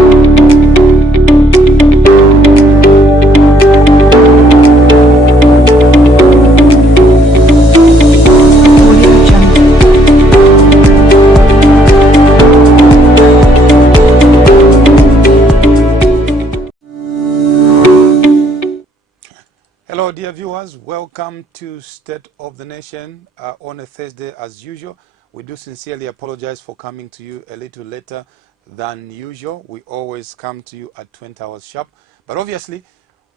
Hello, dear viewers. Welcome to State of the Nation on a Thursday as usual. We do sincerely apologize for coming to you a little later than usual. We always come to you at 20 hours sharp. But obviously,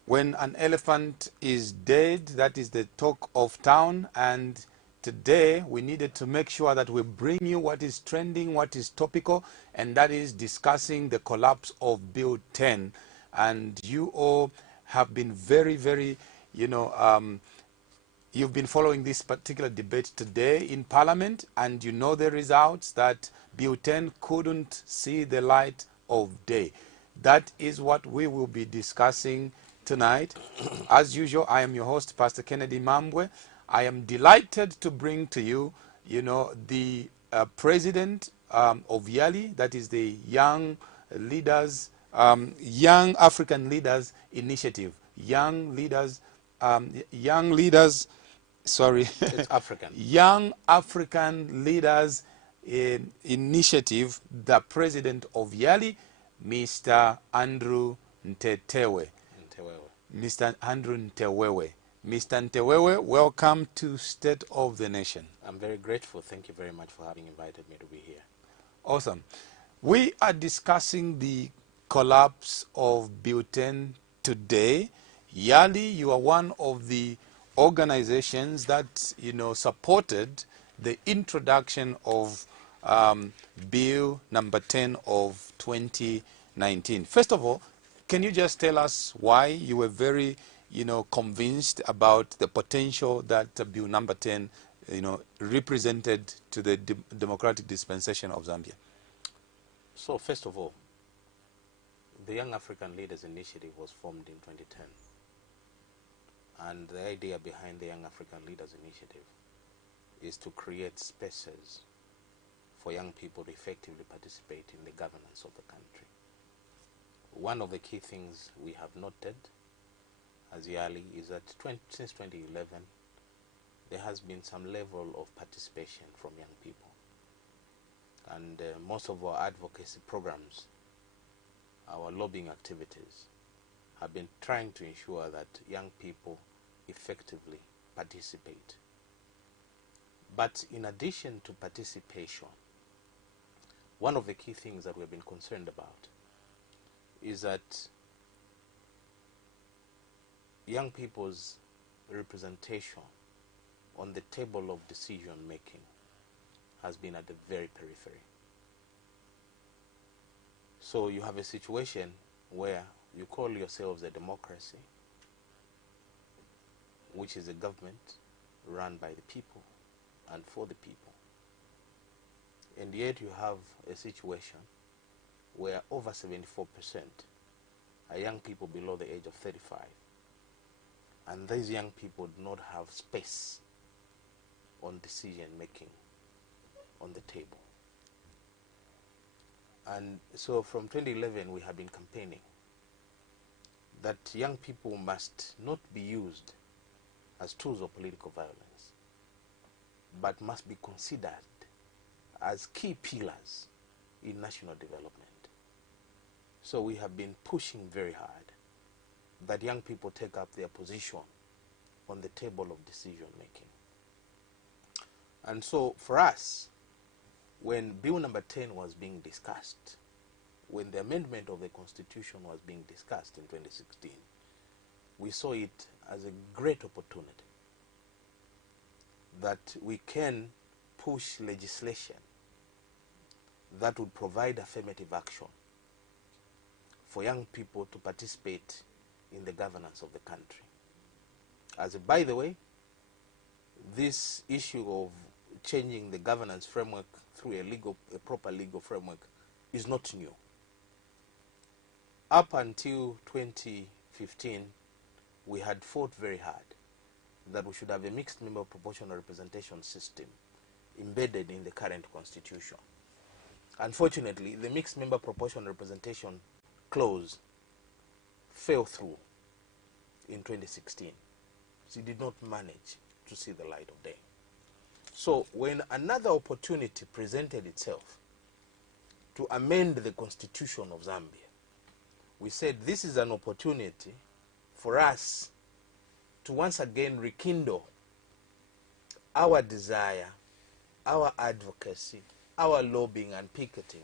when an elephant is dead, that is the talk of town. And today, we needed to make sure that we bring you what is trending, what is topical, and that is discussing the collapse of Bill 10. And you all have been very, you've been following this particular debate today in Parliament, and you know the results that Bill 10 couldn't see the light of day. That is what we will be discussing tonight. As usual, I am your host, Pastor Kennedy Mambwe. I am delighted to bring to you, the president of YALI, that is the Young Leaders, Young African Leaders Initiative. Young Leaders, sorry, it's African. Young African Leaders Initiative, the president of YALI, Mr. Andrew Ntetewe. Mr. Andrew Ntewewe. Mr. Ntewewe, welcome to State of the Nation. I'm very grateful. Thank you very much for having invited me to be here. Awesome. We are discussing the collapse of Bill 10 today. YALI, you are one of the organizations that, supported the introduction of Bill number 10 of 2019. First of all, can you just tell us why you were very, convinced about the potential that Bill number 10, represented to the democratic dispensation of Zambia? So first of all, the Young African Leaders Initiative was formed in 2010. And the idea behind the Young African Leaders Initiative is to create spaces for young people to effectively participate in the governance of the country. One of the key things we have noted as YALI is that since 2011, there has been some level of participation from young people. And most of our advocacy programs, our lobbying activities, have been trying to ensure that young people effectively participate. But in addition to participation, one of the key things that we've been concerned about is that young people's representation on the table of decision making has been at the very periphery. So you have a situation where you call yourselves a democracy, which is a government run by the people and for the people. And yet you have a situation where over 74% are young people below the age of 35. And these young people do not have space on decision making on the table. And so from 2011 we have been campaigning that young people must not be used as tools of political violence, but must be considered as key pillars in national development. So we have been pushing very hard that young people take up their position on the table of decision making. And so for us, when Bill number 10 was being discussed, when the amendment of the Constitution was being discussed in 2016, we saw it as a great opportunity that we can push legislation that would provide affirmative action for young people to participate in the governance of the country. As a, by the way, this issue of changing the governance framework through a proper legal framework is not new. Up until 2015, we had fought very hard that we should have a mixed member proportional representation system embedded in the current constitution. Unfortunately, the mixed member proportional representation clause fell through in 2016. So it did not manage to see the light of day. So when another opportunity presented itself to amend the constitution of Zambia, we said this is an opportunity for us to once again rekindle our desire, our advocacy, our lobbying and picketing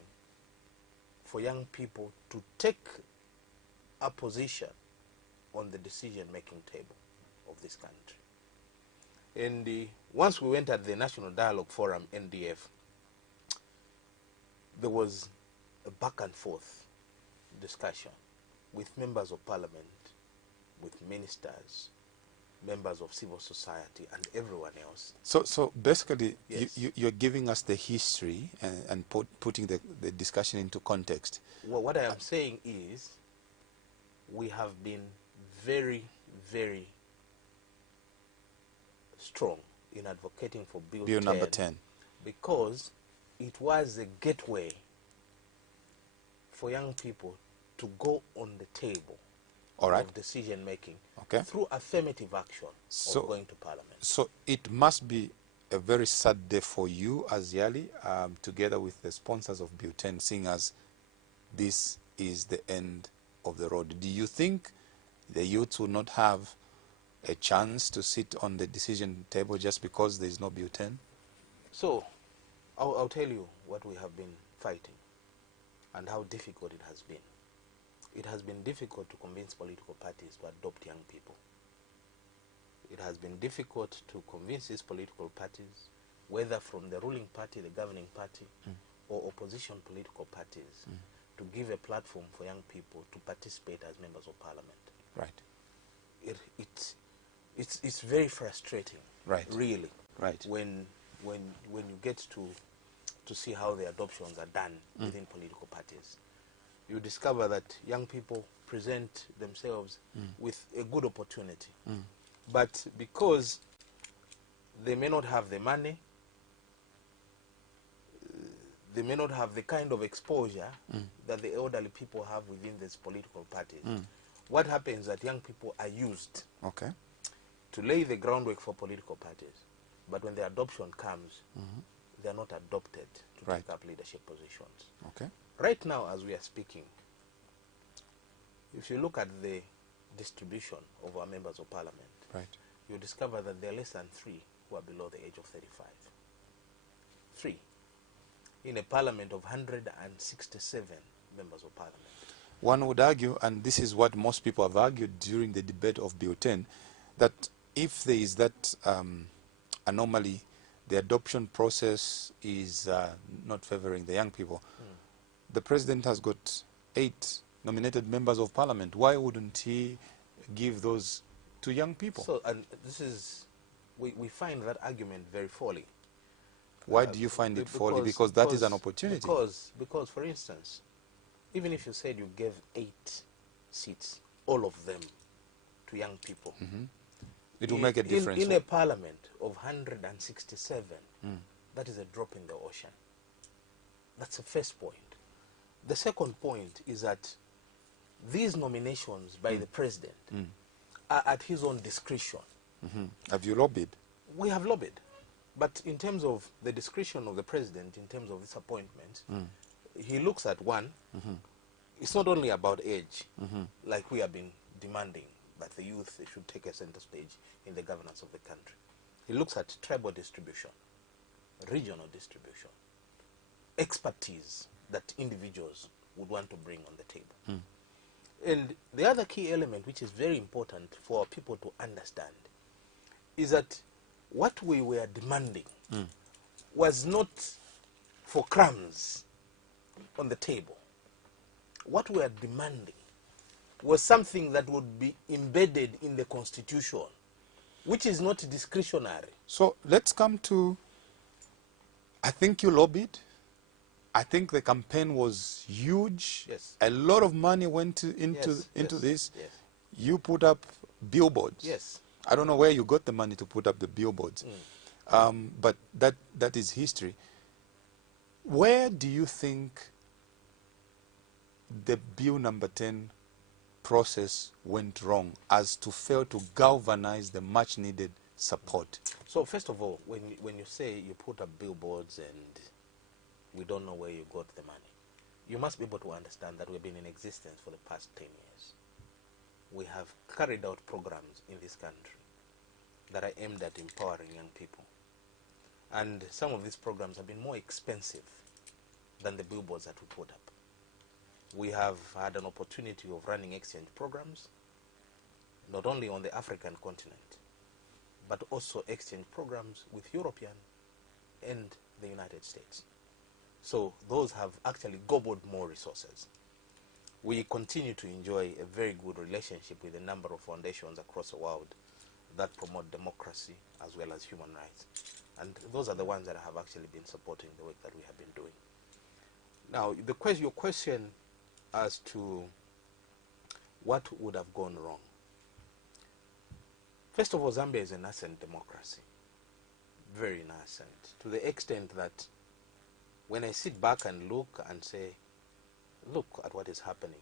for young people to take a position on the decision-making table of this country. And once we went at the National Dialogue Forum, NDF, there was a back and forth discussion with members of parliament, with ministers, members of civil society, and everyone else. So basically, Yes. you're giving us the history and putting the discussion into context. Well, what I am saying is we have been very, very strong in advocating for Bill Number 10. because it was a gateway for young people to go on the table All right. of decision making Okay. through affirmative action So- of going to parliament. So it must be a very sad day for you as Yali, together with the sponsors of Bill 10, seeing as this is the end of the road. Do you think the youth will not have a chance to sit on the decision table just because there is no Bill 10? So I'll tell you what we have been fighting and how difficult it has been. It has been difficult to convince political parties to adopt young people. It has been difficult to convince these political parties, whether from the ruling party, the governing party, or opposition political parties, to give a platform for young people to participate as members of parliament. Right. It's very frustrating, Right. really, Right. when you get to see how the adoptions are done within political parties. You discover that young people present themselves with a good opportunity. But because they may not have the money, they may not have the kind of exposure that the elderly people have within these political parties. What happens is that young people are used Okay. to lay the groundwork for political parties. But when the adoption comes, they are not adopted to Right. take up leadership positions. Okay. Right now, as we are speaking, if you look at the distribution of our members of parliament, Right. you discover that there are less than 3 who are below the age of 35. 3 in a parliament of 167 members of parliament. One would argue, and this is what most people have argued during the debate of Bill 10, that if there is that anomaly, the adoption process is not favoring the young people. The president has got 8 nominated members of parliament. Why wouldn't he give those to young people? So, and this is, we find that argument very folly. Why do you find it folly? Because that is an opportunity. Because, for instance, even if you said you gave 8 seats, all of them to young people, It will make a difference. in a parliament of 167, that is a drop in the ocean. That's the first point. The second point is that these nominations by the president are at his own discretion. Have you lobbied? We have lobbied. But in terms of the discretion of the president, in terms of this appointment, he looks at one, it's not only about age, like we have been demanding that the youth should take a center stage in the governance of the country. He looks at tribal distribution, regional distribution, expertise that individuals would want to bring on the table. And the other key element, which is very important for people to understand, is that what we were demanding was not for crumbs on the table. What we are demanding was something that would be embedded in the constitution, which is not discretionary. So let's come to, I think you lobbied. I think the campaign was huge. Yes. A lot of money went into Yes, this. yes. You put up billboards. Yes. I don't know where you got the money to put up the billboards. But that is history. Where do you think the Bill number 10 process went wrong as to fail to galvanize the much needed support? So first of all, when you say you put up billboards and we don't know where you got the money, you must be able to understand that we've been in existence for the past 10 years. We have carried out programs in this country that are aimed at empowering young people. And some of these programs have been more expensive than the billboards that we put up. We have had an opportunity of running exchange programs, not only on the African continent, but also exchange programs with European and the United States. So those have actually gobbled more resources. We continue to enjoy a very good relationship with a number of foundations across the world that promote democracy as well as human rights. And those are the ones that have actually been supporting the work that we have been doing. Now, your question as to what would have gone wrong. First of all, Zambia is a nascent democracy, very nascent, to the extent that when I sit back and look and say, look at what is happening,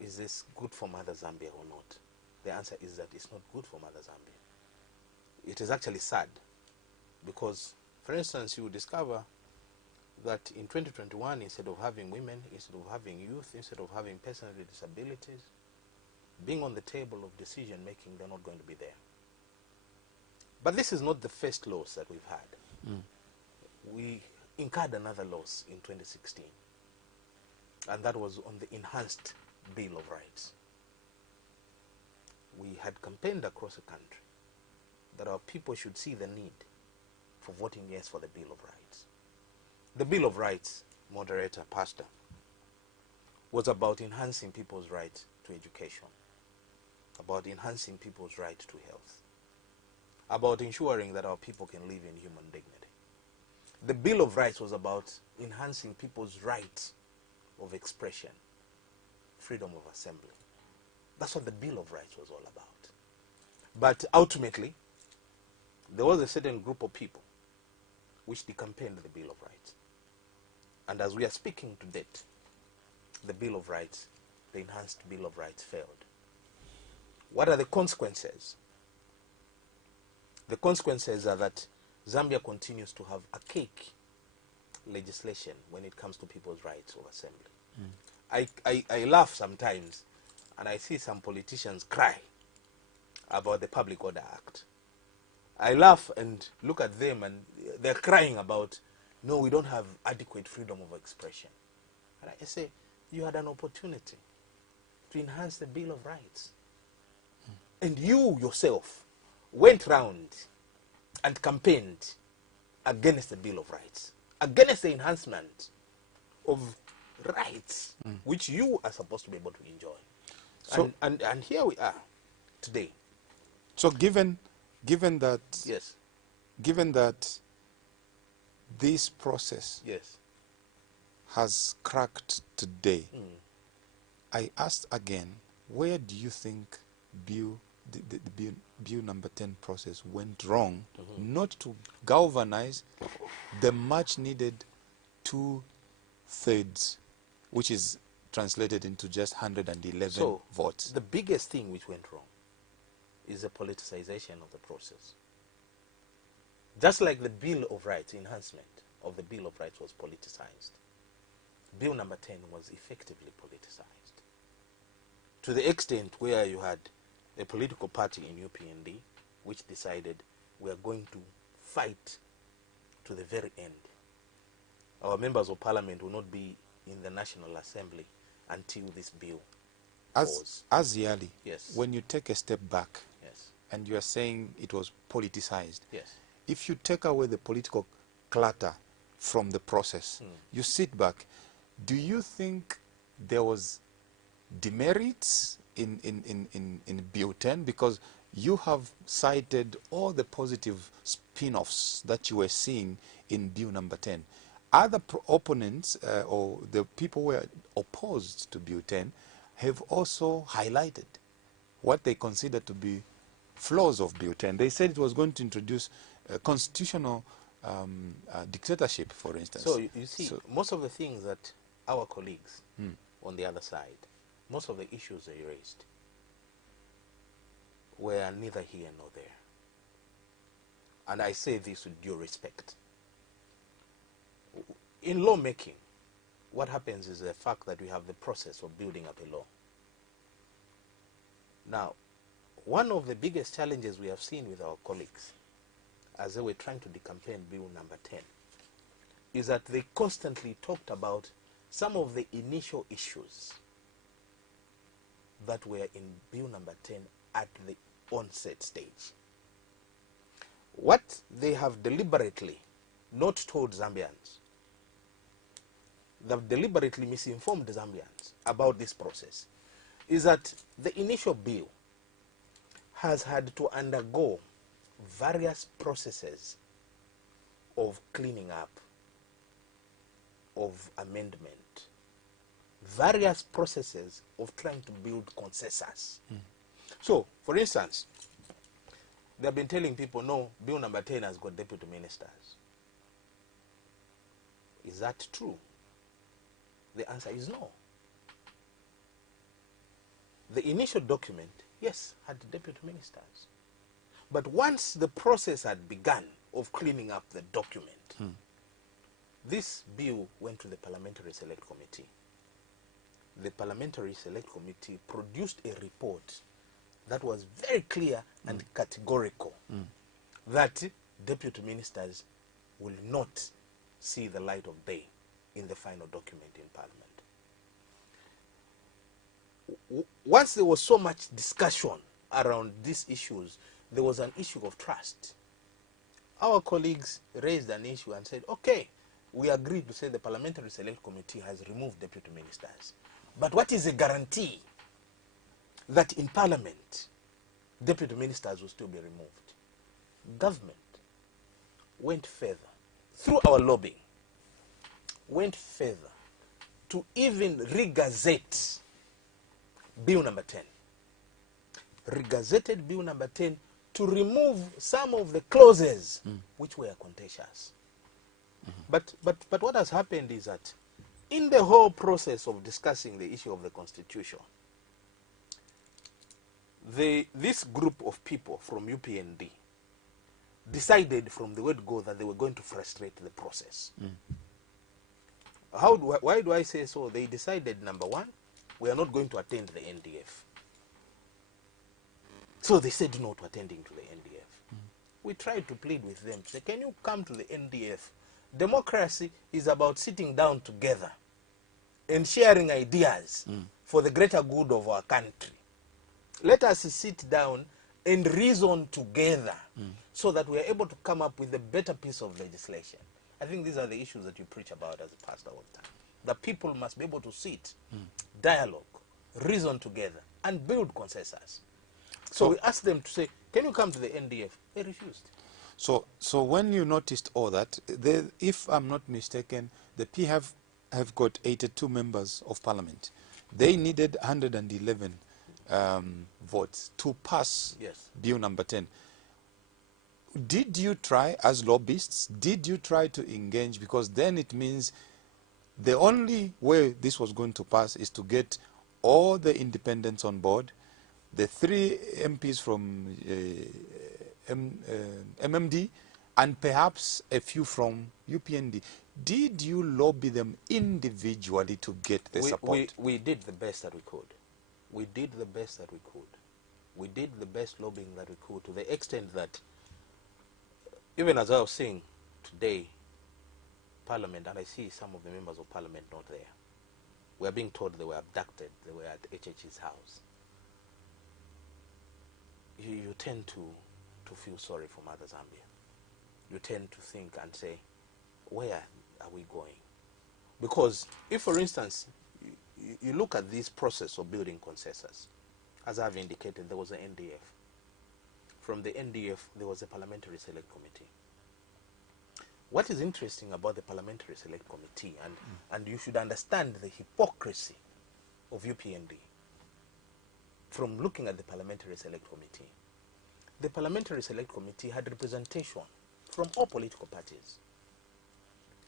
is this good for Mother Zambia or not? The answer is that it's not good for Mother Zambia. It is actually sad because, for instance, you discover that in 2021, instead of having women, instead of having youth, instead of having persons with disabilities, being on the table of decision making, they're not going to be there. But this is not the first loss that we've had. We incurred another loss in 2016, and that was on the enhanced Bill of Rights. We had campaigned across the country that our people should see the need for voting yes for the Bill of Rights. The Bill of Rights, moderator, pastor, was about enhancing people's right to education, about enhancing people's right to health, about ensuring that our people can live in human dignity. The Bill of Rights was about enhancing people's right of expression, freedom of assembly. That's what the Bill of Rights was all about. But ultimately, there was a certain group of people which decampaigned the Bill of Rights. And as we are speaking to date, the Bill of Rights, the enhanced Bill of Rights, failed. What are the consequences? The consequences are that Zambia continues to have archaic legislation when it comes to people's rights of assembly. I laugh sometimes and I see some politicians cry about the Public Order Act. I laugh and look at them and they're crying about, no, we don't have adequate freedom of expression. And I say, you had an opportunity to enhance the Bill of Rights. And you yourself went round and campaigned against the Bill of Rights, against the enhancement of rights which you are supposed to be able to enjoy. So, and here we are today. So given that, yes, given that this process, yes, has cracked today, I asked again, where do you think the Bill number 10 process went wrong, not to galvanize the much needed 2/3, which is translated into just 111 votes? The biggest thing which went wrong is the politicization of the process. Just like the Bill of Rights, enhancement of the Bill of Rights was politicized, Bill number 10 was effectively politicized. To the extent where you had a political party in UPND which decided we are going to fight to the very end. Our members of parliament will not be in the National Assembly until this bill goes. As Yali, yes, when you take a step back, yes, and you are saying it was politicized, yes, if you take away the political clutter from the process, you sit back, do you think there was demerits in Bill 10? Because you have cited all the positive spin-offs that you were seeing in Bill number 10. Other opponents or the people who were opposed to Bill 10 have also highlighted what they consider to be flaws of Bill 10. They said it was going to introduce constitutional dictatorship, for instance. So you see, most of the things that our colleagues on the other side, most of the issues they raised were neither here nor there. And I say this with due respect. In lawmaking, what happens is the fact that we have the process of building up a law. Now, one of the biggest challenges we have seen with our colleagues as they were trying to decampaign Bill number 10 is that they constantly talked about some of the initial issues that were in Bill number 10 at the onset stage. What they have deliberately not told Zambians, they've deliberately misinformed Zambians about this process, is that the initial bill has had to undergo various processes of cleaning up, of amendment, various processes of trying to build consensus. So, for instance, they have been telling people, no, Bill number 10 has got deputy ministers. Is that true? The answer is no. The initial document, yes, had deputy ministers. But once the process had begun of cleaning up the document, this bill went to the Parliamentary Select Committee. The Parliamentary Select Committee produced a report that was very clear and categorical that deputy ministers will not see the light of day in the final document in Parliament. Once there was so much discussion around these issues, there was an issue of trust. Our colleagues raised an issue and said, okay, we agreed to say the Parliamentary Select Committee has removed deputy ministers. But what is the guarantee that in Parliament, deputy ministers will still be removed? Government went further, through our lobbying, went further to even regazette Bill number 10. Regazetted Bill number 10 to remove some of the clauses which were contentious. But what has happened is that in the whole process of discussing the issue of the Constitution, this group of people from UPND decided from the word go that they were going to frustrate the process. Why do I say so? They decided, number one, we are not going to attend the NDF. So they said no to attending to the NDF. We tried to plead with them, say, can you come to the NDF? Democracy is about sitting down together and sharing ideas for the greater good of our country. Let us sit down and reason together so that we are able to come up with a better piece of legislation. I think these are the issues that you preach about as a pastor all the time. The people must be able to sit, dialogue, reason together, and build consensus. So we asked them to say, can you come to the NDF? They refused. So when you noticed all that, if I'm not mistaken, the P have got 82 members of parliament. They needed 111 votes to pass Bill number 10. Did you try, as lobbyists, did you try to engage? Because then it means the only way this was going to pass is to get all the independents on board, the 3 MPs from MMD, and perhaps a few from UPND. Did you lobby them individually to get the support? We did the best that we could. We did the best that we could. We did the best lobbying that we could, to the extent that, even as I was saying today, Parliament, and I see some of the members of Parliament not there. We are being told they were abducted. They were at HH's house. You tend to feel sorry for Mother Zambia. You tend to think and say, where are we going? Because if, for instance, you look at this process of building consensus, as I've indicated, there was an NDF. From the NDF, there was a Parliamentary Select Committee. What is interesting about the Parliamentary Select Committee, and you should understand the hypocrisy of UPND from looking at the Parliamentary Select Committee. The Parliamentary Select Committee had representation from all political parties.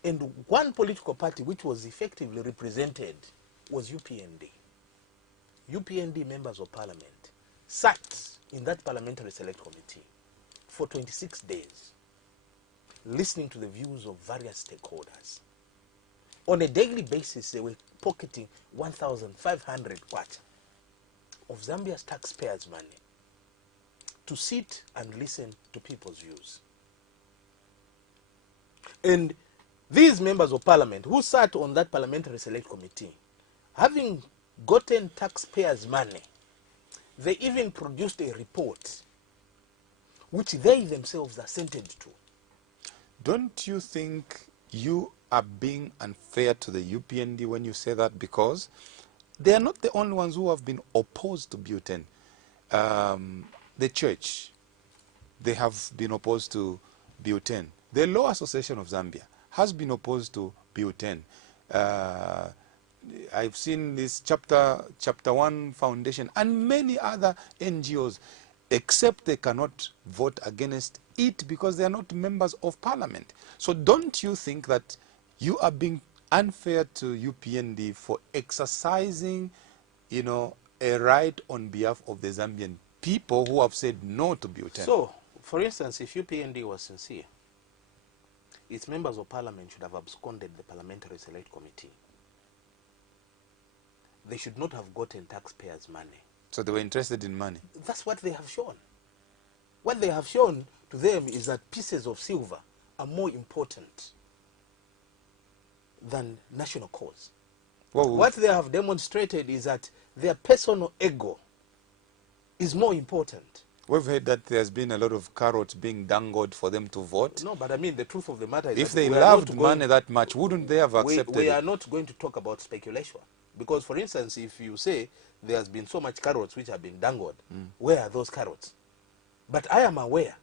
And one political party which was effectively represented was UPND. UPND members of parliament sat in that parliamentary select committee for 26 days, listening to the views of various stakeholders. On a daily basis, they were pocketing 1,500 kwacha of Zambia's taxpayers' money to sit and listen to people's views. And these members of parliament who sat on that parliamentary select committee, having gotten taxpayers' money, they even produced a report which they themselves assented to. Don't you think you are being unfair to the UPND when you say that? Because they are not the only ones who have been opposed to butane. The church, they have been opposed to butane. The Law Association of Zambia has been opposed to butane. I've seen this Chapter 1 Foundation and many other NGOs, except they cannot vote against it because they are not members of parliament. So don't you think that you are being unfair to UPND for exercising, you know, a right on behalf of the Zambian people who have said no to butane? So, for instance, if UPND was sincere, its members of parliament should have absconded the parliamentary select committee. They should not have gotten taxpayers' money. So they were interested in money. That's what they have shown. What they have shown to them is that pieces of silver are more important than national cause. Well, what they have demonstrated is that their personal ego is more important. we've heard that there's been a lot of carrots being dangled for them to vote. No, but I mean, the truth of the matter is If that they we are loved not money going- that much, wouldn't they have accepted we it? are not going to talk about speculation. Because, for instance, if you say there has been so much carrots which have been dangled, where are those carrots? But I am aware,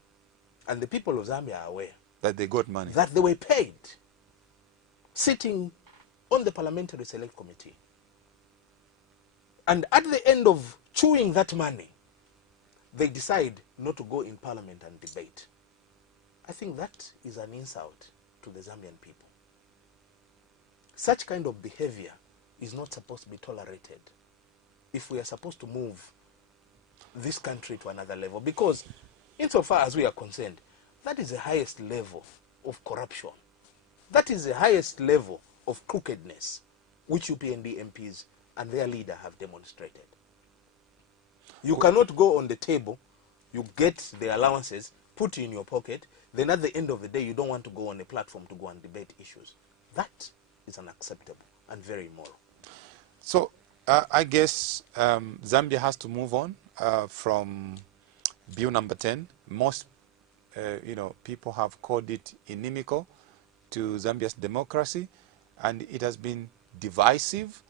and the people of Zambia are aware, That they got money. that they were paid sitting on the parliamentary select committee. And at the end of chewing that money, they decide not to go in parliament and debate. I think that is an insult to the Zambian people. Such kind of behavior is not supposed to be tolerated if we are supposed to move this country to another level. Because insofar as we are concerned, that is the highest level of corruption. That is the highest level of crookedness which UPND MPs and their leader have demonstrated. You cannot go on the table, you get the allowances, put in your pocket, then at the end of the day you don't want to go on a platform to go and debate issues. That is unacceptable and very immoral. So I guess Zambia has to move on from Bill number 10. Most people have called it inimical to Zambia's democracy, and it has been divisive.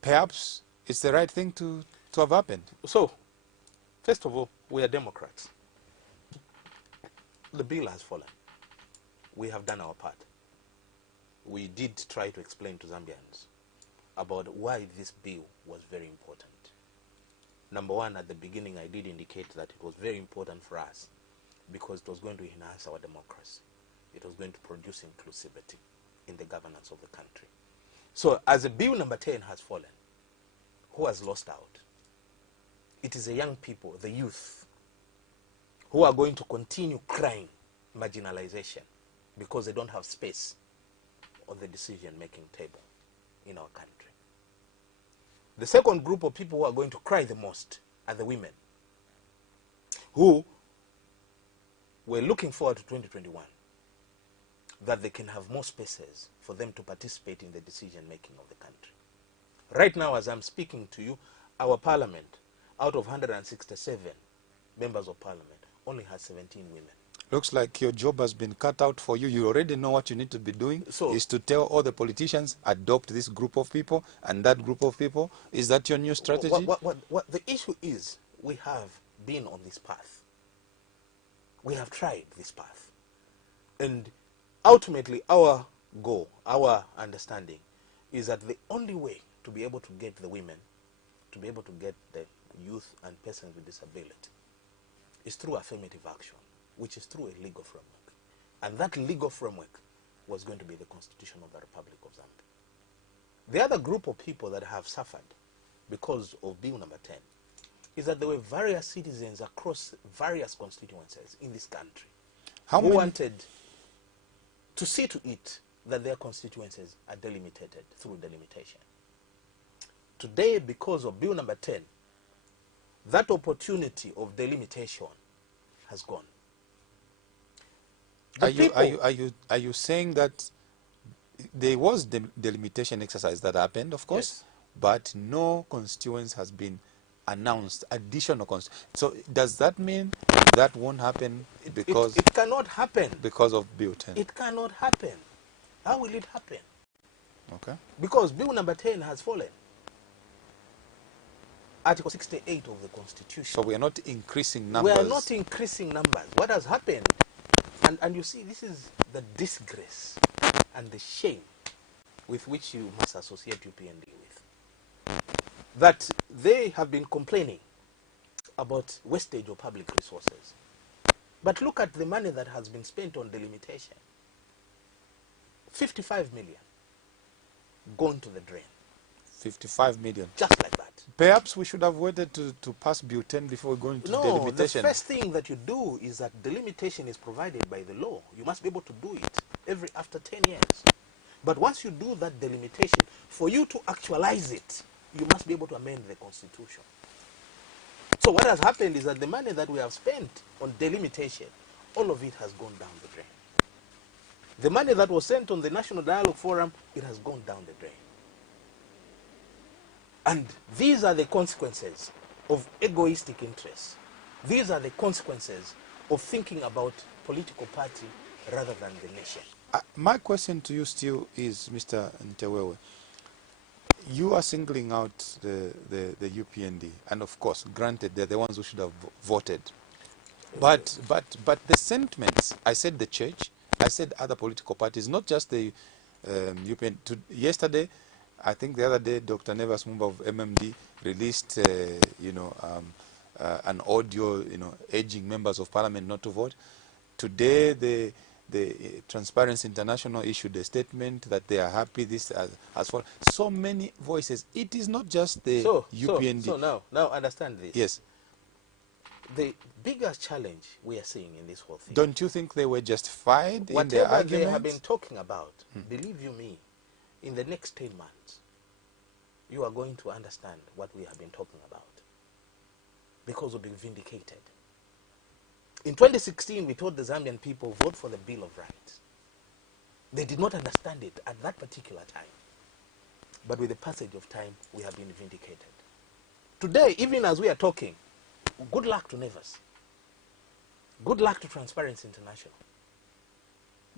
Perhaps it's the right thing to have happened. So, first of all, we are Democrats. The bill has fallen. We have done our part. We did try to explain to Zambians about why this bill was very important. Number one, at the beginning, I did indicate that it was very important for us because it was going to enhance our democracy. It was going to produce inclusivity in the governance of the country. So, as a bill number 10 has fallen, who has lost out? It is the young people, the youth, who are going to continue crying marginalization because they don't have space on the decision-making table in our country. The second group of people who are going to cry the most are the women, who were looking forward to 2021, that they can have more spaces for them to participate in the decision-making of the country. Right now, as I'm speaking to you, our parliament, out of 167 members of parliament, only has 17 women. Looks like your job has been cut out for you. You already know what you need to be doing, So, is to tell all the politicians, adopt this group of people and that group of people. Is that your new strategy? What the issue is, we have been on this path. We have tried this path. And ultimately, our goal, our understanding, is that the only way to be able to get the women, to be able to get the youth and persons with disability, is through affirmative action, which is through a legal framework. And that legal framework was going to be the Constitution of the Republic of Zambia. The other group of people that have suffered because of Bill number 10 is that there were various citizens across various constituencies in this country who wanted to see to it that their constituencies are delimited through delimitation. Today, because of Bill number 10, that opportunity of delimitation has gone. Are you saying that there was delimitation exercise that happened, of course, yes, but no constituents has been announced, additional constituents? So does that mean that won't happen because... It cannot happen. Because of Bill 10? It cannot happen. How will it happen? Okay. Because Bill number 10 has fallen. Article 68 of the Constitution. So we are not increasing numbers. We are not increasing numbers. What has happened, and you see, this is the disgrace and the shame with which you must associate UPND with. That they have been complaining about wastage of public resources. But look at the money that has been spent on delimitation. 55 million gone to the drain. 55 million. Just like that. Perhaps we should have waited to pass Bill 10 before going to delimitation. The first thing that you do is that delimitation is provided by the law. You must be able to do it after 10 years. But once you do that delimitation, for you to actualize it, you must be able to amend the Constitution. So what has happened is that the money that we have spent on delimitation, all of it has gone down the drain. The money that was sent on the National Dialogue Forum, it has gone down the drain. And these are the consequences of egoistic interests. These are the consequences of thinking about political party rather than the nation. My question to you still is, Mr. Ntewewe, you are singling out the UPND, and of course, granted, they're the ones who should have voted. But the sentiments, I said the church, I said other political parties, not just the UPND. Yesterday, I think the other day, Dr. Nevas Mumba of MMD released, an audio, urging members of parliament not to vote. Today, the Transparency International issued a statement that they are happy this as far. So many voices. It is not just the UPND. So now understand this. Yes. The biggest challenge we are seeing in this whole thing. Don't you think they were justified in their arguments? Whatever they have been talking about, believe you me, in the next 10 months, you are going to understand what we have been talking about. Because we'll be vindicated. In 2016, we told the Zambian people, vote for the Bill of Rights. They did not understand it at that particular time. But with the passage of time, we have been vindicated. Today, even as we are talking, good luck to Nevas. Good luck to Transparency International.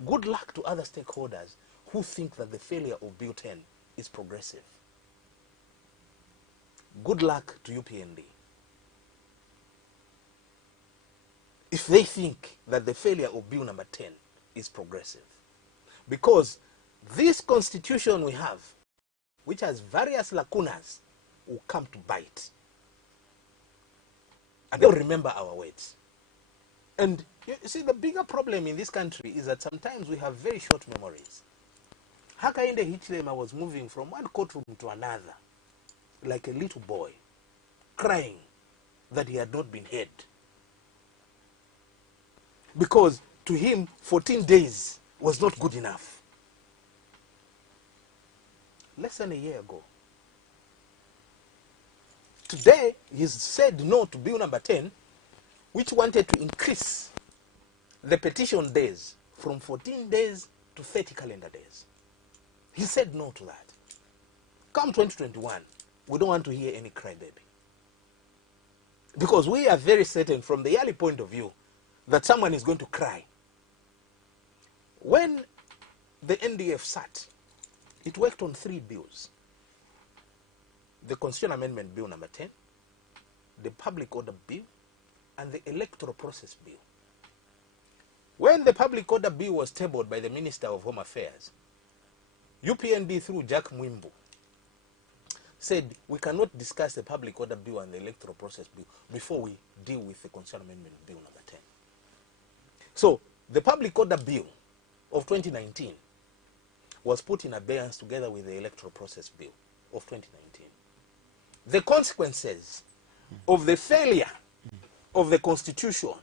Good luck to other stakeholders who think that the failure of Bill 10 is progressive. Good luck to UPND. If they think that the failure of Bill number 10 is progressive. Because this constitution we have, which has various lacunas, will come to bite. And they'll remember our words. And you see, the bigger problem in this country is that sometimes we have very short memories. Hakainde Hichilema was moving from one courtroom to another, like a little boy, crying that he had not been heard. Because to him, 14 days was not good enough. Less than a year ago. Today, he's said no to Bill number 10, which wanted to increase the petition days from 14 days to 30 calendar days. He said no to that. Come 2021, we don't want to hear any crybaby. Because we are very certain from the early point of view that someone is going to cry. When the NDF sat, it worked on 3 bills. The Constitution Amendment Bill number 10, the Public Order Bill, and the Electoral Process Bill. When the Public Order Bill was tabled by the Minister of Home Affairs, UPND through Jack Mwimbu said we cannot discuss the Public Order Bill and the Electoral Process Bill before we deal with the Constitution Amendment Bill number 10. So The Public Order Bill of 2019 was put in abeyance together with the Electoral Process Bill of 2019. The consequences of the failure of the Constitution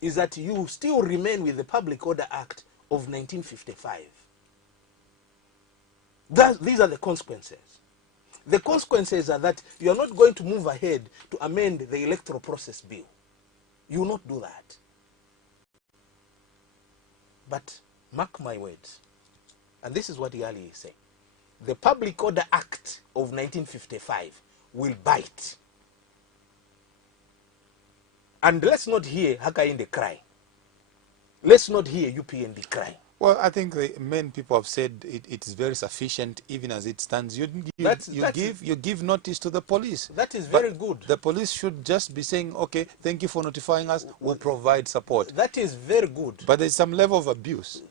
is that you still remain with the Public Order Act of 1955. These are the consequences. The consequences are that you are not going to move ahead to amend the Electoral Process Bill. You will not do that. But mark my words, and this is what Yali is saying, the Public Order Act of 1955 will bite. And let's not hear Hakainde cry. Let's not hear UPND cry. Well, I think the main people have said it is very sufficient, even as it stands. You give notice to the police. That is very good. The police should just be saying, okay, thank you for notifying us, we'll provide support. That is very good. But there's some level of abuse.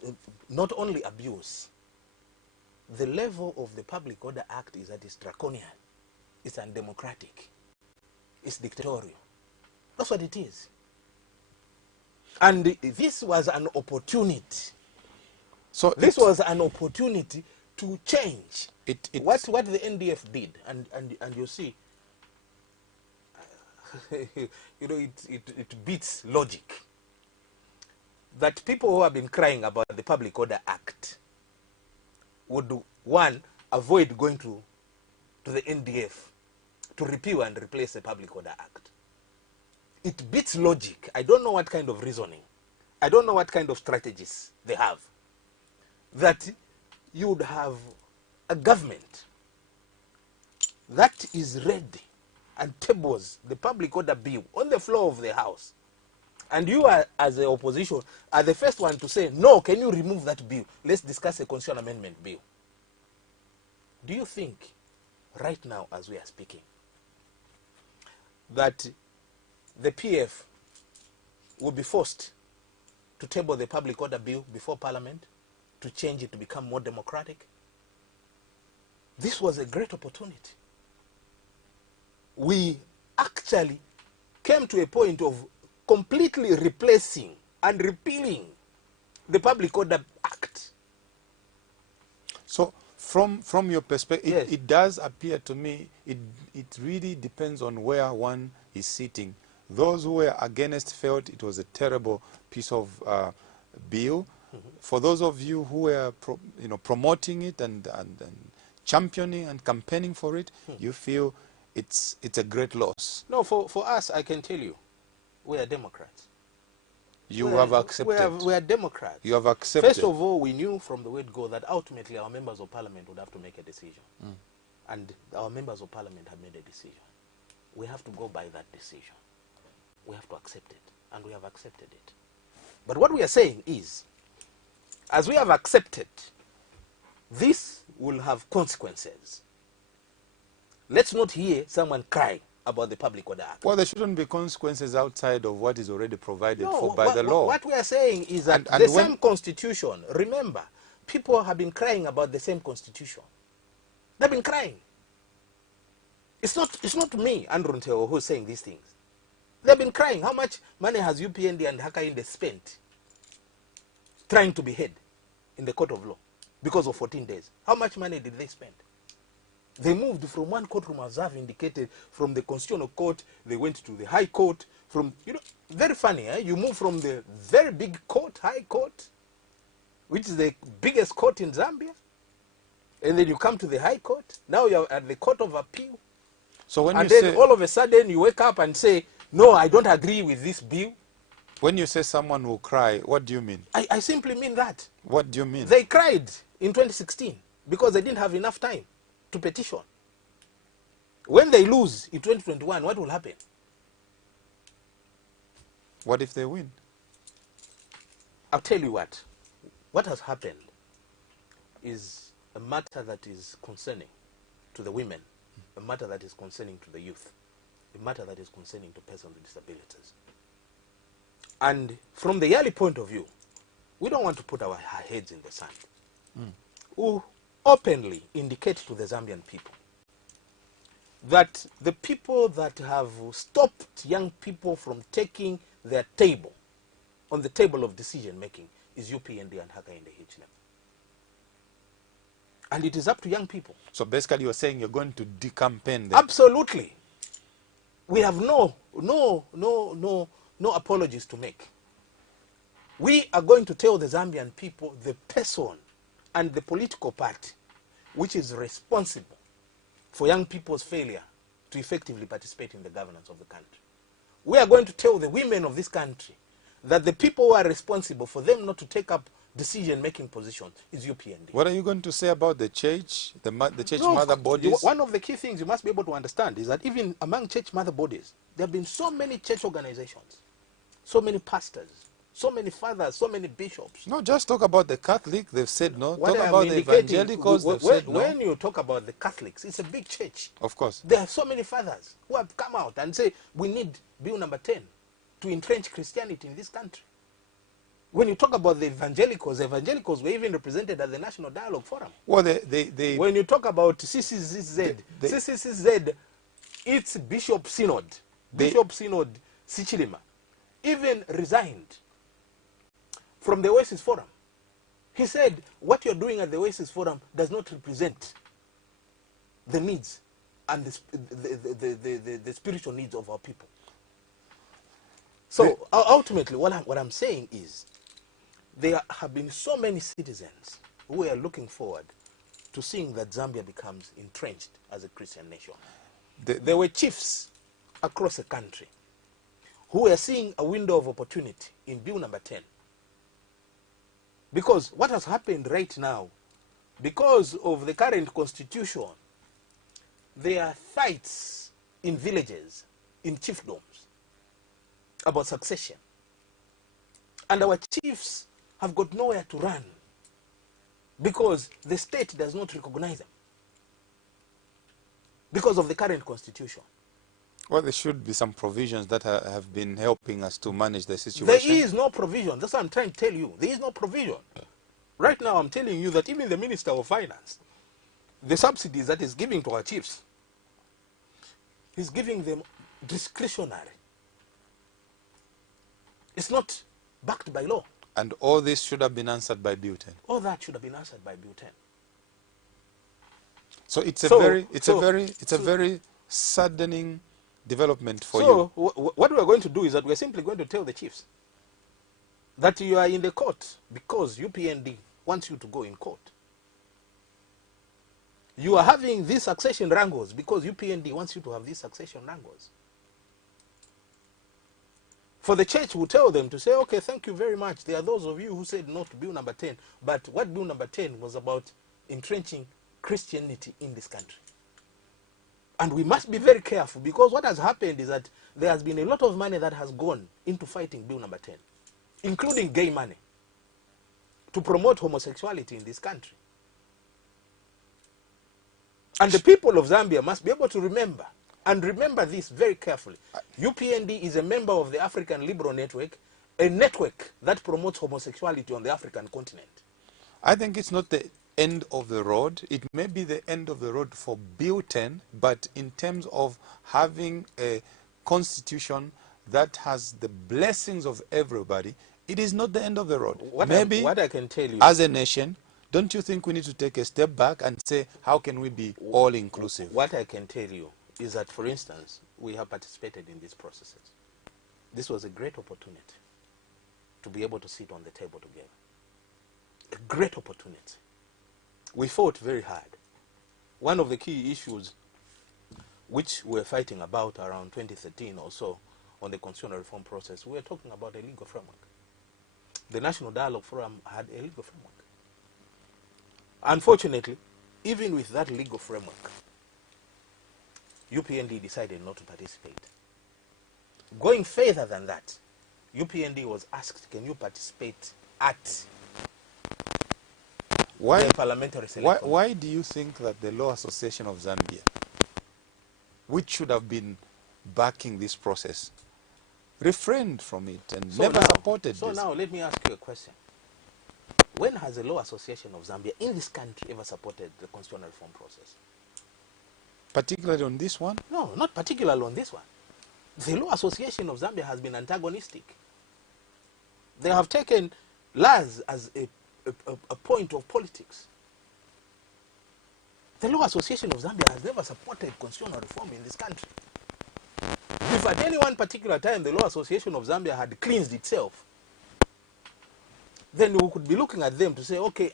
Not only abuse. The level of the Public Order Act is that it's draconian. It's undemocratic. It's dictatorial. That's what it is. And this was an opportunity. So this was an opportunity to change what the NDF did, and you see, you know, it beats logic that people who have been crying about the Public Order Act would, one, avoid going to the NDF to repeal and replace the Public Order Act. It beats logic. I don't know what kind of reasoning, I don't know what kind of strategies they have, that you would have a government that is ready and tables the Public Order Bill on the floor of the House, and you are, as the opposition, are the first one to say, no, can you remove that bill? Let's discuss a constitutional amendment bill. Do you think, right now as we are speaking, that the PF will be forced to table the Public Order Bill before Parliament to change it to become more democratic? This was a great opportunity. We actually came to a point of completely replacing and repealing the Public Order Act. So from your perspective, yes, it does appear to me, it really depends on where one is sitting. Those who were against felt it was a terrible piece of bill. For those of you who were promoting it and championing and campaigning for it, you feel it's a great loss. No, for us, I can tell you, we are Democrats. You have accepted. We are Democrats. You have accepted. First of all, we knew from the word go that ultimately our members of Parliament would have to make a decision. And our members of Parliament have made a decision. We have to go by that decision. We have to accept it. And we have accepted it. But what we are saying is, as we have accepted, this will have consequences. Let's not hear someone cry about the Public Order Act. Well, there shouldn't be consequences outside of what is already provided for by the law. What we are saying is that the same constitution, remember, people have been crying about the same constitution. They've been crying. It's not me, Andrew Nteo, who's saying these things. They've been crying. How much money has UPND and Hakainde spent trying to be heard in the court of law because of 14 days? How much money did they spend? They moved from one courtroom, as I've indicated, from the Constitutional Court, they went to the High Court. Very funny, eh? You move from the very big court, High Court, which is the biggest court in Zambia, and then you come to the High Court. Now you're at the Court of Appeal. So when and then all of a sudden you wake up and say, no, I don't agree with this bill. When you say someone will cry, what do you mean? I simply mean that. What do you mean? They cried in 2016 because they didn't have enough time to petition. When they lose in 2021, what will happen? What if they win? I'll tell you what. What has happened is a matter that is concerning to the women, a matter that is concerning to the youth, a matter that is concerning to persons with disabilities. And from the early point of view, we don't want to put our heads in the sand. We openly indicate to the Zambian people that the people that have stopped young people from taking their table on the table of decision making is UPND and Hakainde Hichilema. And it is up to young people. So basically you're saying you're going to decampaign them. Absolutely. We have no apologies to make. We are going to tell the Zambian people the person and the political party which is responsible for young people's failure to effectively participate in the governance of the country. We are going to tell the women of this country that the people who are responsible for them not to take up decision-making positions is UPND. What are you going to say about the church, the church mother bodies? One of the key things you must be able to understand is that even among church mother bodies, there have been so many church organizations, so many pastors, so many fathers, so many bishops. No, just talk about the Catholic, they've said no. What Talk I am about the indicating, evangelicals, they've said no. When you talk about the Catholics, it's a big church. Of course. There are so many fathers who have come out and say, we need Bill number 10 to entrench Christianity in this country. When you talk about the evangelicals were even represented at the National Dialogue Forum. Well, when you talk about CCCZ, CCCZ, it's Bishop Synod. Bishop Synod Sichilima even resigned from the Oasis Forum. He said, what you're doing at the Oasis Forum does not represent the needs and the spiritual needs of our people. So ultimately, what I'm saying is, there have been so many citizens who are looking forward to seeing that Zambia becomes entrenched as a Christian nation. There were chiefs across the country who were seeing a window of opportunity in Bill number 10. Because what has happened right now, because of the current constitution, there are fights in villages, in chiefdoms, about succession. And our chiefs have got nowhere to run because the state does not recognize them because of the current constitution. Well, there should be some provisions that have been helping us to manage the situation. There is no provision. That's what I'm trying to tell you. There is no provision. Right now, I'm telling you that even the Minister of Finance, the subsidies that he's giving to our chiefs, he's giving them discretionary. It's not backed by law. And all this should have been answered by Bill 10. All that should have been answered by Bill 10. So it's a very saddening development for you. So what we're going to do is that we're simply going to tell the chiefs that you are in the court because UPND wants you to go in court. You are having these succession wrangles because UPND wants you to have these succession wrangles. For the church, will tell them to say, okay, thank you very much. There are those of you who said no to Bill number 10. But what Bill number 10 was about entrenching Christianity in this country. And we must be very careful because what has happened is that there has been a lot of money that has gone into fighting Bill number 10, including gay money, to promote homosexuality in this country. And the people of Zambia must be able to remember, and remember this very carefully. UPND is a member of the African Liberal Network, a network that promotes homosexuality on the African continent. I think it's not the end of the road. It may be the end of the road for Bill 10, but in terms of having a constitution that has the blessings of everybody, it is not the end of the road. What I can tell you, as a nation, don't you think we need to take a step back and say, how can we be all inclusive? What I can tell you is that, for instance, we have participated in these processes. This was a great opportunity to be able to sit on the table together. A great opportunity. We fought very hard. One of the key issues which we were fighting about around 2013 or so on the constitutional reform process, we were talking about a legal framework. The National Dialogue Forum had a legal framework. Unfortunately, even with that legal framework, UPND decided not to participate. Going further than that, UPND was asked, can you participate at the parliamentary selection? Why do you think that the Law Association of Zambia, which should have been backing this process, refrained from it and never supported this? So now let me ask you a question. When has the Law Association of Zambia in this country ever supported the constitutional reform process? Particularly on this one? No, not particularly on this one. The Law Association of Zambia has been antagonistic. They have taken laws as a point of politics. The Law Association of Zambia has never supported constitutional reform in this country. If at any one particular time the Law Association of Zambia had cleansed itself, then we could be looking at them to say, okay,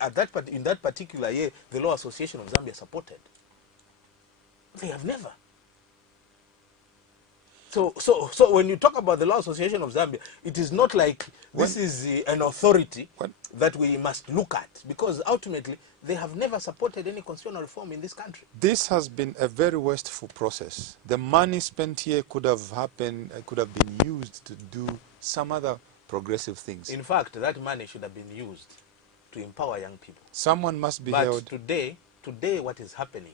in that particular year, the Law Association of Zambia supported. They have never. So when you talk about the Law Association of Zambia, it is not like this is an authority that we must look at, because ultimately they have never supported any constitutional reform in this country. This has been a very wasteful process. The money spent here could have been used to do some other progressive things. In fact, that money should have been used to empower young people. Someone must be held. But today what is happening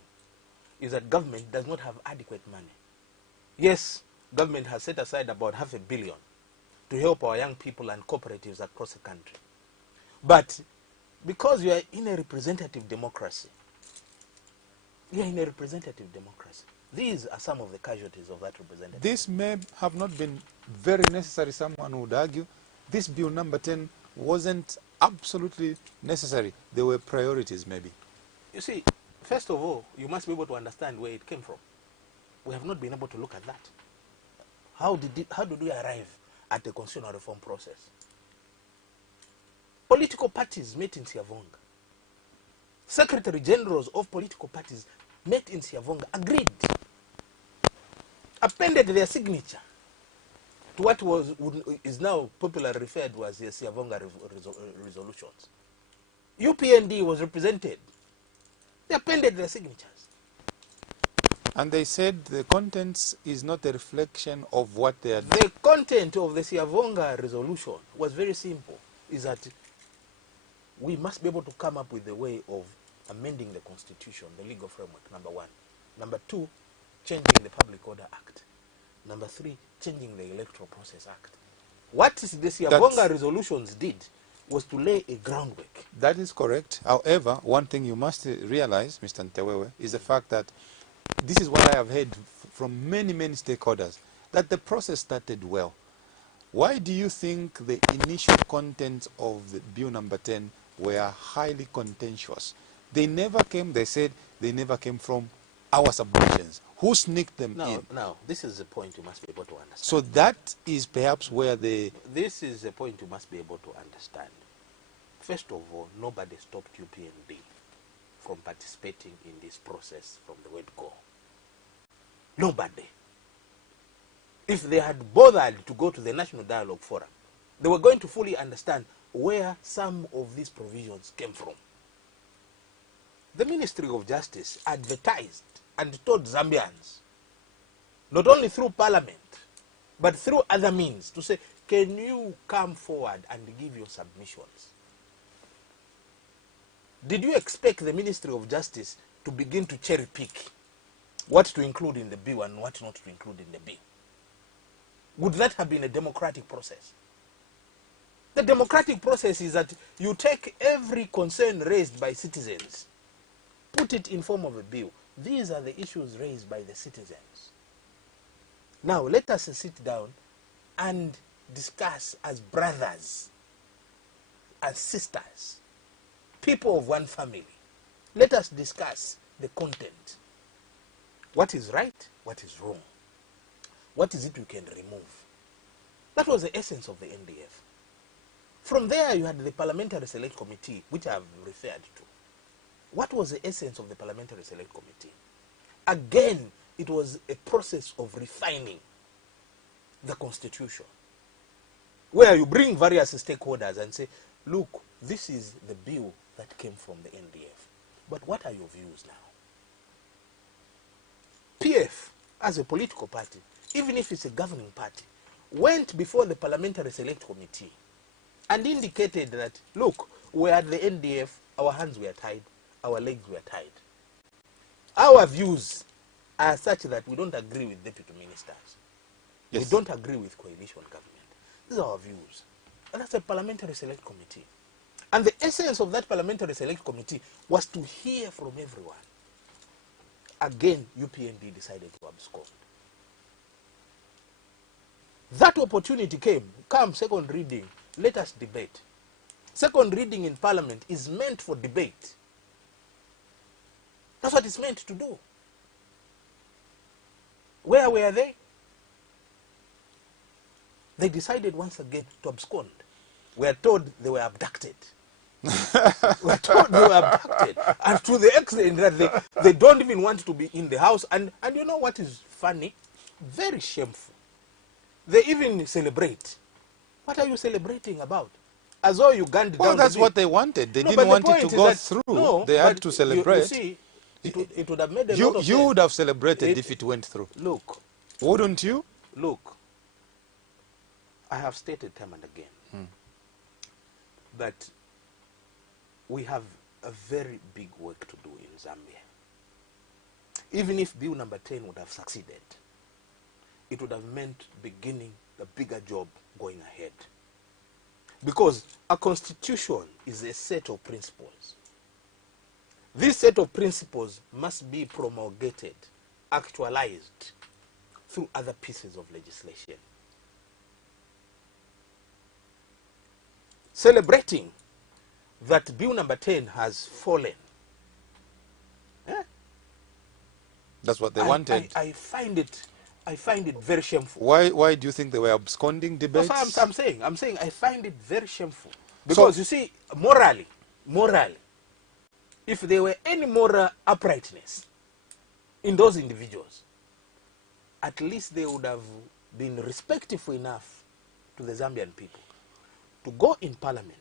is that government does not have adequate money. Yes, government has set aside about $500 million to help our young people and cooperatives across the country. But because you are in a representative democracy, these are some of the casualties of that representative. This may have not been very necessary, someone would argue. This bill number 10 wasn't absolutely necessary. There were priorities, maybe. You see, first of all, you must be able to understand where it came from. We have not been able to look at that. How did we arrive at the constitutional reform process? Political parties met in Siavonga. Secretary generals of political parties met in Siavonga, agreed, appended their signature to what is now popularly referred to as the Siavonga resolutions. UPND was represented. They appended their signatures. And they said the contents is not a reflection of what they are doing. The content of the Siavonga resolution was very simple, is that we must be able to come up with a way of amending the constitution, the legal framework, number one. Number two, changing the Public Order Act. Number three, changing the Electoral Process Act. What the Siavonga resolutions did was to lay a groundwork. That is correct. However, one thing you must realize, Mr. Ntewewe, is the fact that this is what I have heard from many, many stakeholders, that the process started well. Why do you think the initial contents of the bill number 10 were highly contentious? They never came, they said, they never came from our submissions. Who sneaked them in? Now, this is the point you must be able to understand. So that is perhaps where This is the point you must be able to understand. First of all, nobody stopped UPND from participating in this process from the word go. Nobody. If they had bothered to go to the National Dialogue Forum, they were going to fully understand where some of these provisions came from. The Ministry of Justice advertised and told Zambians, not only through Parliament, but through other means, to say, can you come forward and give your submissions? Did you expect the Ministry of Justice to begin to cherry pick what to include in the bill and what not to include in the bill? Would that have been a democratic process? The democratic process is that you take every concern raised by citizens, put it in form of a bill. These are the issues raised by the citizens. Now let us sit down and discuss as brothers, as sisters, people of one family. Let us discuss the content. What is right? What is wrong? What is it we can remove? That was the essence of the NDF. From there, you had the Parliamentary Select Committee, which I have referred to. What was the essence of the Parliamentary Select Committee? Again, it was a process of refining the Constitution, where you bring various stakeholders and say, look, this is the bill that came from the NDF. But what are your views now? PF, as a political party, even if it's a governing party, went before the Parliamentary Select Committee and indicated that, look, we're at the NDF, our hands were tied, our legs were tied. Our views are such that we don't agree with deputy ministers. Yes. We don't agree with coalition government. These are our views. And that's a Parliamentary Select Committee. And the essence of that Parliamentary Select Committee was to hear from everyone. Again, UPND decided to abscond. That opportunity came second reading, let us debate. Second reading in Parliament is meant for debate. That's what it's meant to do. Where were they? They decided once again to abscond. We are told they were abducted. We are told they were abducted. And to the extent that they don't even want to be in the house. And you know what is funny? Very shameful. They even celebrate. What are you celebrating about? As though you gunned down. Well, that's what they wanted. They No, didn't but want the it to point is go that- through. no, They had but to celebrate. You see, it would have made a lot of You sense. would have celebrated if it went through. Look, Wouldn't you? look, I have stated time and again that we have a very big work to do in Zambia. Even if Bill number 10 would have succeeded, it would have meant beginning a bigger job going ahead. Because a constitution is a set of principles. This set of principles must be promulgated, actualized through other pieces of legislation. Celebrating that Bill number 10 has fallen. Eh? That's what they wanted. I find it very shameful. Why do you think they were absconding debates? That's what I'm saying I find it very shameful. Because you see, morally, if there were any moral uprightness in those individuals, at least they would have been respectful enough to the Zambian people to go in Parliament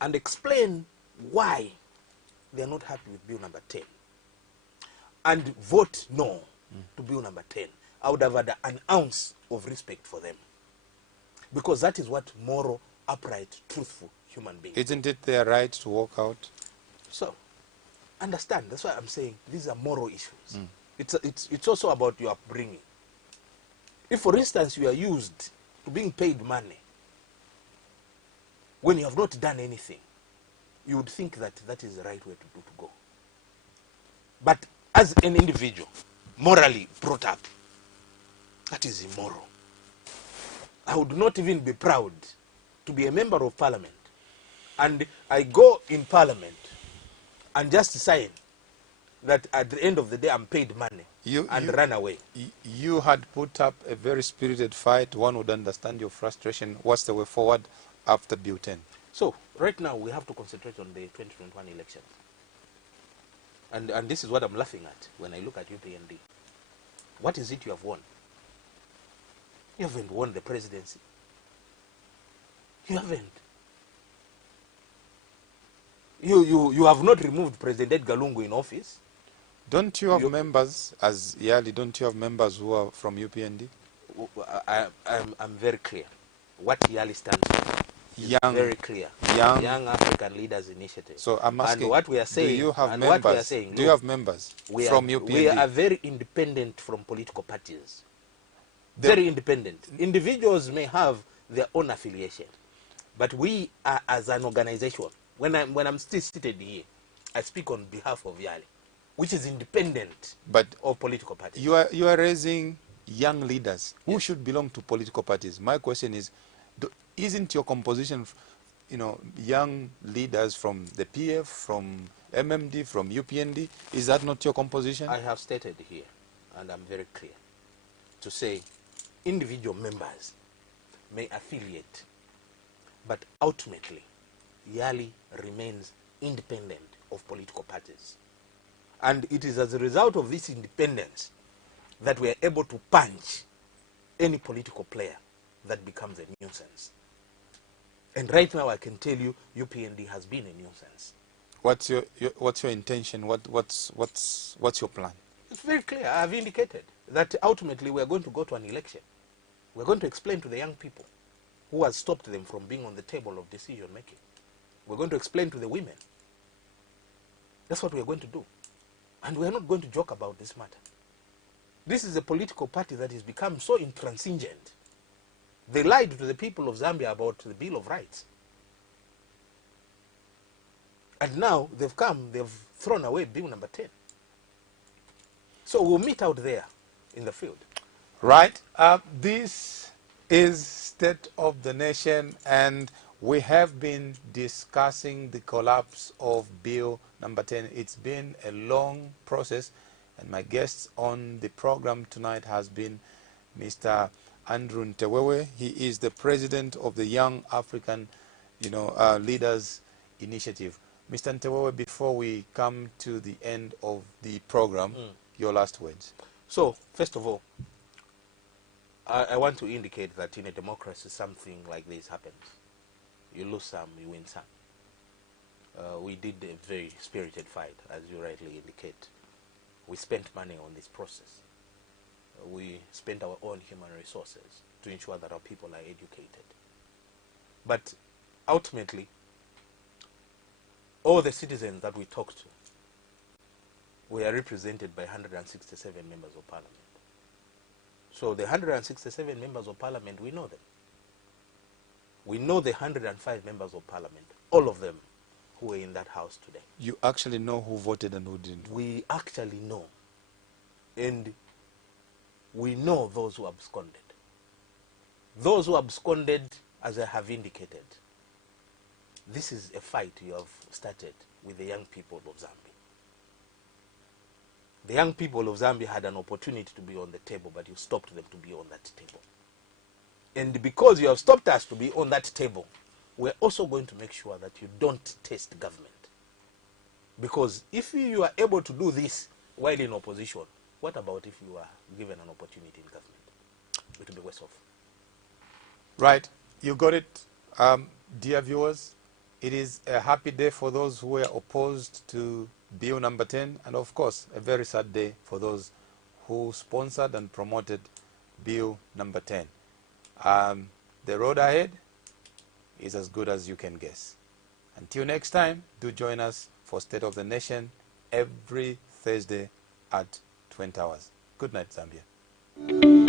and explain why they are not happy with Bill number 10 and vote no to Bill number 10. I would have had an ounce of respect for them, because that is what moral, upright, truthful human beings. Isn't it their right to walk out? So, understand, that's why I'm saying these are moral issues. It's also about your upbringing. If, for instance, you are used to being paid money when you have not done anything, you would think that that is the right way to go. But as an individual, morally brought up, that is immoral. I would not even be proud to be a member of Parliament, and I go in Parliament and just sign that at the end of the day I'm paid money and run away. You had put up a very spirited fight. One would understand your frustration. What's the way forward after Bill 10? So, right now we have to concentrate on the 2021 election. And this is what I'm laughing at when I look at UPND. What is it you have won? You haven't won the presidency. You haven't. You have not removed President Edgar Lungu in office. Don't you have members, as Yali, don't you have members who are from UPND? I'm very clear. What Yali stands for is very clear. Young African Leaders Initiative. So I'm asking, and what we are saying, do you have and members? what we are saying, Do you have members from UPND? We are very independent from political parties. Very independent. Individuals may have their own affiliation, but we are, as an organization, when I'm still seated here, I speak on behalf of Yali, which is independent of political parties. You are raising young leaders who should belong to political parties. My question is, isn't your composition, young leaders from the PF, from MMD, from UPND, is that not your composition? I have stated here, and I'm very clear, to say individual members may affiliate, but ultimately, Yali remains independent of political parties. And it is as a result of this independence that we are able to punch any political player that becomes a nuisance. And right now I can tell you UPND has been a nuisance. What's your intention? What's your plan? It's very clear. I have indicated that ultimately we are going to go to an election. We're going to explain to the young people who has stopped them from being on the table of decision making. We're going to explain to the women. That's what we're going to do. And we're not going to joke about this matter. This is a political party that has become so intransigent. They lied to the people of Zambia about the Bill of Rights. And now they've thrown away Bill number 10. So we'll meet out there in the field. Right. This is State of the Nation, and we have been discussing the collapse of Bill number 10. It's been a long process, and my guest on the program tonight has been Mr. Andrew Ntewewe. He is the president of the Young African Leaders Initiative. Mr. Ntewewe, before we come to the end of the program, your last words. So, first of all, I want to indicate that in a democracy, something like this happens. You lose some, you win some. We did a very spirited fight, as you rightly indicate. We spent money on this process. We spent our own human resources to ensure that our people are educated. But ultimately, all the citizens that we talked to were represented by 167 members of parliament. So the 167 members of parliament, we know them. We know the 105 members of parliament, all of them who were in that house today. You actually know who voted and who didn't vote? We actually know. And we know those who absconded. Those who absconded, as I have indicated, this is a fight you have started with the young people of Zambia. The young people of Zambia had an opportunity to be on the table, but you stopped them to be on that table. And because you have stopped us to be on that table, we're also going to make sure that you don't test government. Because if you are able to do this while in opposition, what about if you are given an opportunity in government? It will be worse off. Right. You got it. Dear viewers, it is a happy day for those who were opposed to Bill number 10, and of course, a very sad day for those who sponsored and promoted Bill number 10. The road ahead is as good as you can guess. Until next time, do join us for State of the Nation every Thursday at 20 hours. Good night, Zambia.